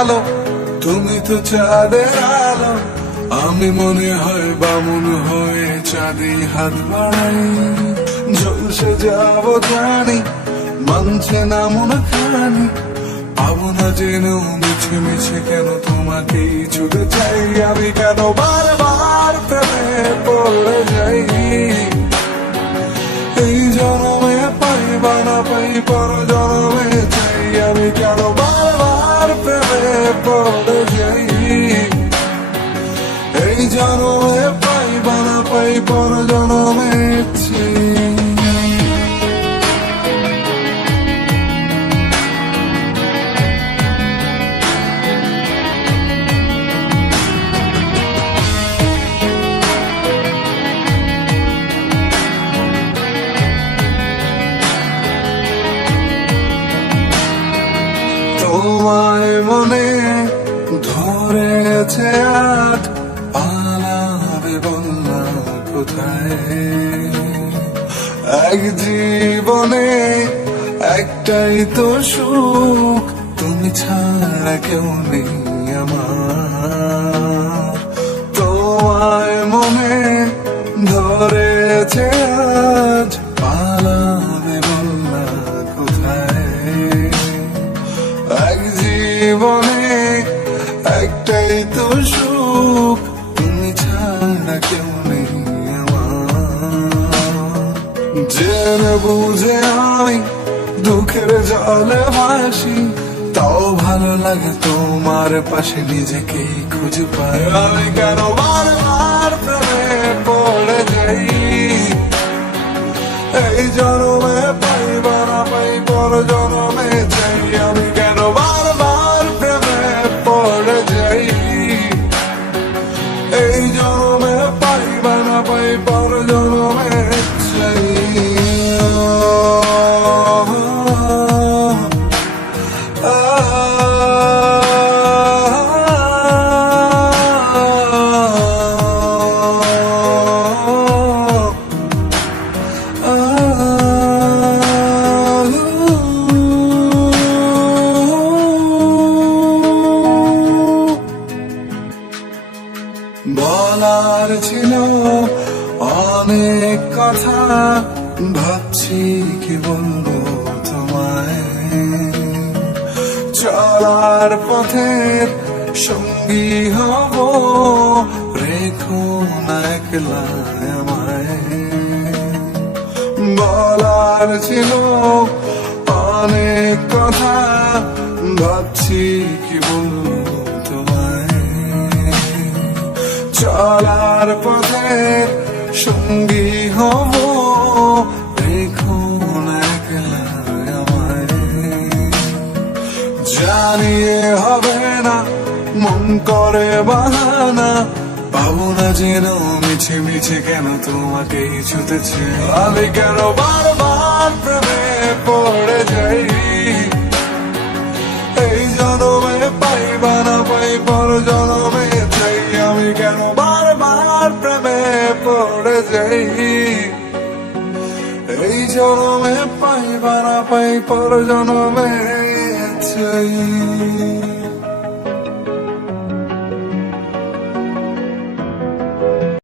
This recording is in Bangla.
আলো, তুমি তো চাঁদের আলো। আমি মনে হয় বামুন হয়ে চাঁদে হাত বাড়াই, ঝলসে যাব জানি, মানছে না মন খানি। পাবো না জেনেও মিছে মিছে কেন তোমাকেই ছুটে চাই। আমি কেন বারবার প্রেমে পড়ে যাই, এই জনমে পাই বা না পাই পর জনমে চাই। আমি কেন বারবার প্রেমে পড়ে যাই, এই জনমে পাই বা না পাই পর জনমে চাই। তোমায় মনে ধরেছে আজ, পালাবে বলনা কোথায়। এক জীবনে একটাই তো সুখ, তুমি ছাড়া কেউ নেই আমার। তোমায় মনে ধরেছে আজ, পালাবে বলনা কোথায়। এক জীবনে একটাই তো সুখ, তুমি ছাড়া কেউ নেই আমার। জেনে বুঝে আমি দুঃখের জলে ভাসি, তাও ভালো লাগে তোমার পাশে নিজেকে খুঁজে পাই। আমি কেন বারবার প্রেমে পড়ে যাই, এই জনমে পাই বা না পাই পর জনমে চাই। আমি কেন বারবার প্রেমে পড়ে যাই, এই জনমে পাই বা না পাই পর জনমে চাই। বলার ছিল অনেক কথা, ভাবছি কি বলবো তোমায়। চলার পথের সঙ্গী হব, রেখো না একলা আমায়। বলার ছিল অনেক কথা, ভাবছি কি বলবো তোমায়। চলার পথে সঙ্গী হব, রেখো না একলা আমায়। জানিয়ে হবে না মন করে বাহানা, পাবো না যেন মিছে মিছে কেন তোমাকেই ছুটেছে। আমি কেন বারবার প্রেমে পড়ে যাই, এই জনমে পাই বা না পাই পর জনমে চাই। আমি কেন বারবার প্রেমে পড়ে যাই, এই জনমে পাই বা না পাই পর জনমে চাই।